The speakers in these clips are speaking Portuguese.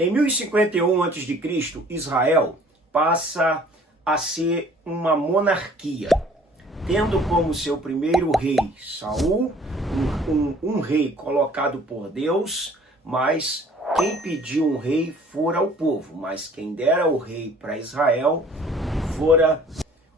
Em 1051 a.C., Israel passa a ser uma monarquia, tendo como seu primeiro rei Saul, um rei colocado por Deus, mas quem pediu um rei fora o povo, mas quem dera o rei para Israel fora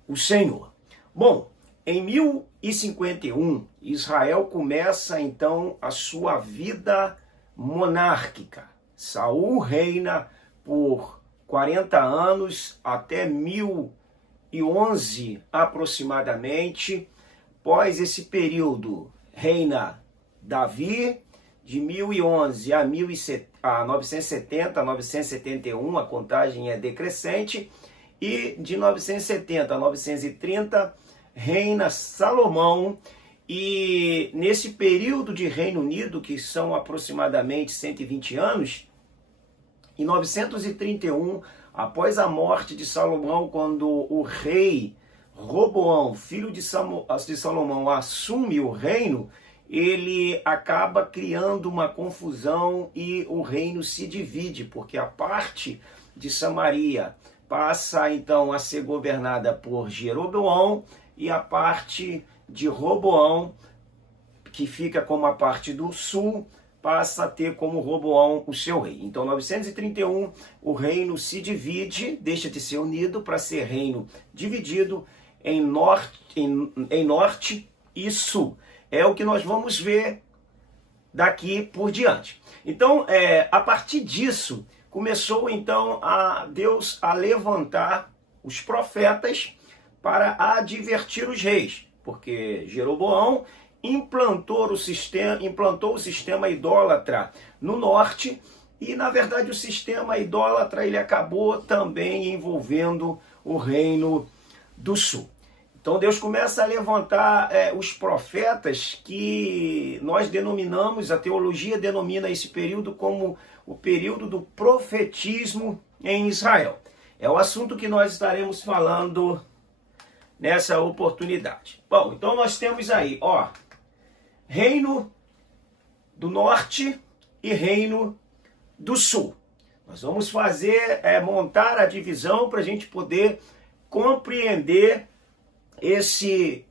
o Senhor. Bom, em 1051, Israel começa então a sua vida monárquica. Saul reina por 40 anos até 1011 aproximadamente. Após esse período reina Davi, de 1011 a 970, 971, a contagem é decrescente, e de 970 a 930 reina Salomão. E nesse período de Reino Unido, que são aproximadamente 120 anos, em 931, após a morte de Salomão, quando o rei Roboão, filho de Salomão, assume o reino, ele acaba criando uma confusão e o reino se divide, porque a parte de Samaria passa então a ser governada por Jeroboão e a parte de Roboão, que fica como a parte do sul, passa a ter como Roboão o seu rei. Então, em 931, o reino se divide, deixa de ser unido para ser reino dividido em norte e sul. É o que nós vamos ver daqui por diante. Então, a partir disso, começou então a Deus a levantar os profetas para advertir os reis, porque Jeroboão implantou o sistema idólatra no norte, e na verdade o sistema idólatra ele acabou também envolvendo o reino do sul. Então Deus começa a levantar os profetas, que nós denominamos, a teologia denomina esse período como o período do profetismo em Israel. É o assunto que nós estaremos falando nessa oportunidade. Bom, então nós temos aí, Reino do Norte e Reino do Sul. Nós vamos montar a divisão para a gente poder compreender esse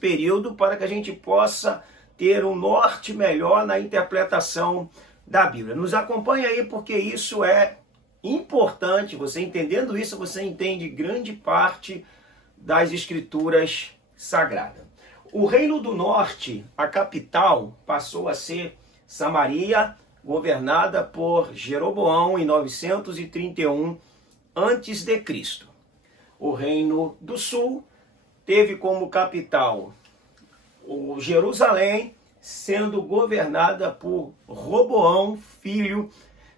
período, para que a gente possa ter um norte melhor na interpretação da Bíblia. Nos acompanha aí, porque isso é importante. Você entendendo isso, você entende grande parte das Escrituras Sagradas. O Reino do Norte, a capital, passou a ser Samaria, governada por Jeroboão em 931 a.C. O Reino do Sul teve como capital o Jerusalém, sendo governada por Roboão, filho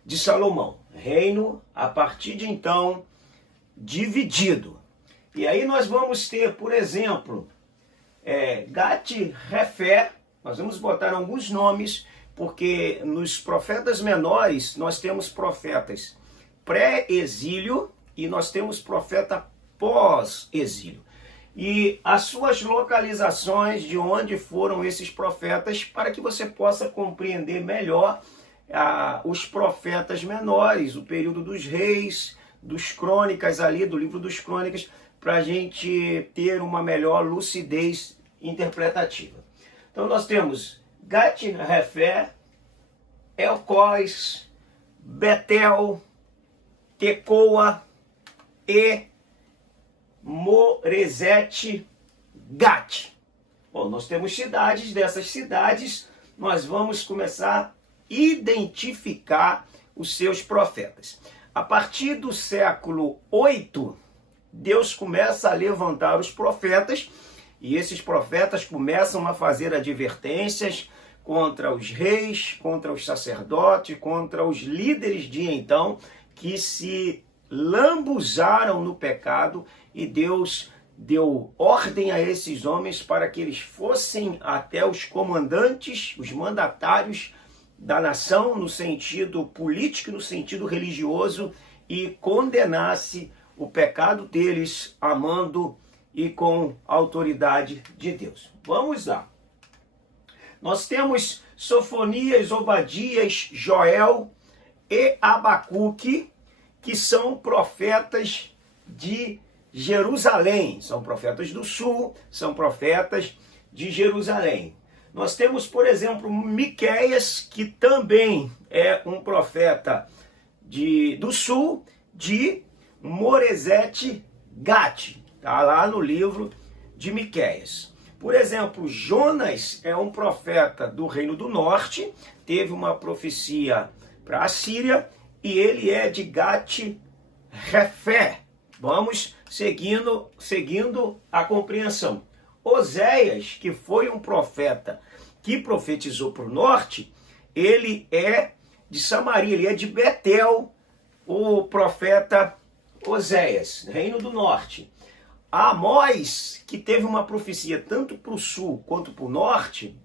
de Salomão. Reino, a partir de então, dividido. E aí nós vamos ter, por exemplo, Gat-Hefer. Nós vamos botar alguns nomes, porque nos profetas menores nós temos profetas pré-exílio e nós temos profeta pós-exílio. E as suas localizações, de onde foram esses profetas, para que você possa compreender melhor os profetas menores, o período dos reis, dos crônicas ali, do livro dos crônicas, para a gente ter uma melhor lucidez interpretativa. Então nós temos Gat-Hefer, Elcós, Betel, Tecoa e Moresete Gat. Bom, nós temos cidades. Dessas cidades nós vamos começar a identificar os seus profetas. A partir do século 8, Deus começa a levantar os profetas, e esses profetas começam a fazer advertências contra os reis, contra os sacerdotes, contra os líderes de então, que se lambuzaram no pecado, e Deus deu ordem a esses homens para que eles fossem até os comandantes, os mandatários da nação, no sentido político, no sentido religioso, e condenasse o pecado deles, amando e com a autoridade de Deus. Vamos lá. Nós temos Sofonias, Obadias, Joel e Abacuque, que são profetas de Jerusalém. São profetas do sul, são profetas de Jerusalém. Nós temos, por exemplo, Miqueias, que também é um profeta do sul, de Moresete Gate. Está lá no livro de Miqueias. Por exemplo, Jonas é um profeta do Reino do Norte, teve uma profecia para a Síria, e ele é de Gat-Refé. Vamos seguindo a compreensão. Oséias, que foi um profeta que profetizou para o norte, ele é de Samaria, ele é de Betel, o profeta Oséias, Reino do Norte. Amós, que teve uma profecia tanto para o sul quanto para o norte,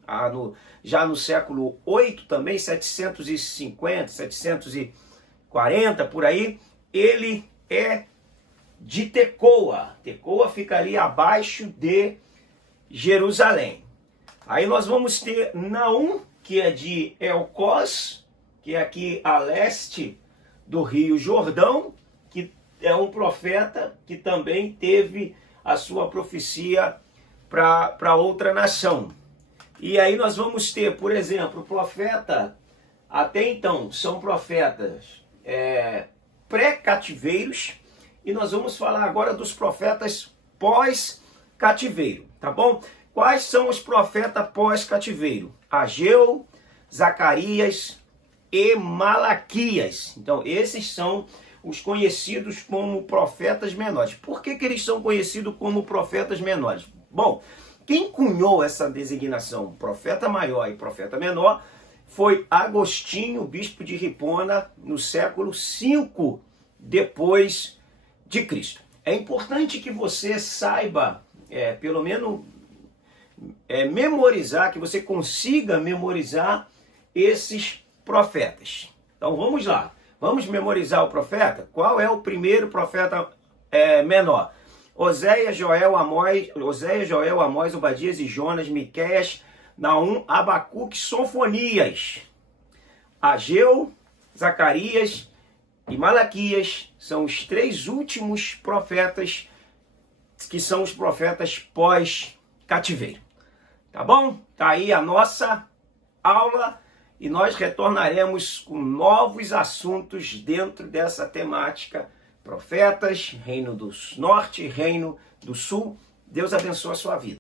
já no século 8 também, 750, 740, por aí, ele é de Tecoa. Tecoa fica ali abaixo de Jerusalém. Aí nós vamos ter Naum, que é de Elcós, que é aqui a leste do Rio Jordão, que é um profeta que também teve a sua profecia para outra nação. E aí nós vamos ter, por exemplo, profeta, até então são profetas pré-cativeiros, e nós vamos falar agora dos profetas pós-cativeiro, tá bom? Quais são os profetas pós-cativeiro? Ageu, Zacarias e Malaquias. Então, esses são os conhecidos como profetas menores. Por que eles são conhecidos como profetas menores? Bom, quem cunhou essa designação, profeta maior e profeta menor, foi Agostinho, bispo de Hipona, no século V depois de Cristo. É importante que você saiba, pelo menos memorizar, que você consiga memorizar esses profetas. Então vamos lá. Vamos memorizar o profeta? Qual é o primeiro profeta menor? Oséias, Joel, Amós, Obadias e Jonas, Miqueias, Naum, Abacuque, Sofonias. Ageu, Zacarias e Malaquias são os três últimos profetas que são os profetas pós-cativeiro. Tá bom? Tá aí a nossa aula. E nós retornaremos com novos assuntos dentro dessa temática. Profetas, Reino do Norte, Reino do Sul. Deus abençoe a sua vida.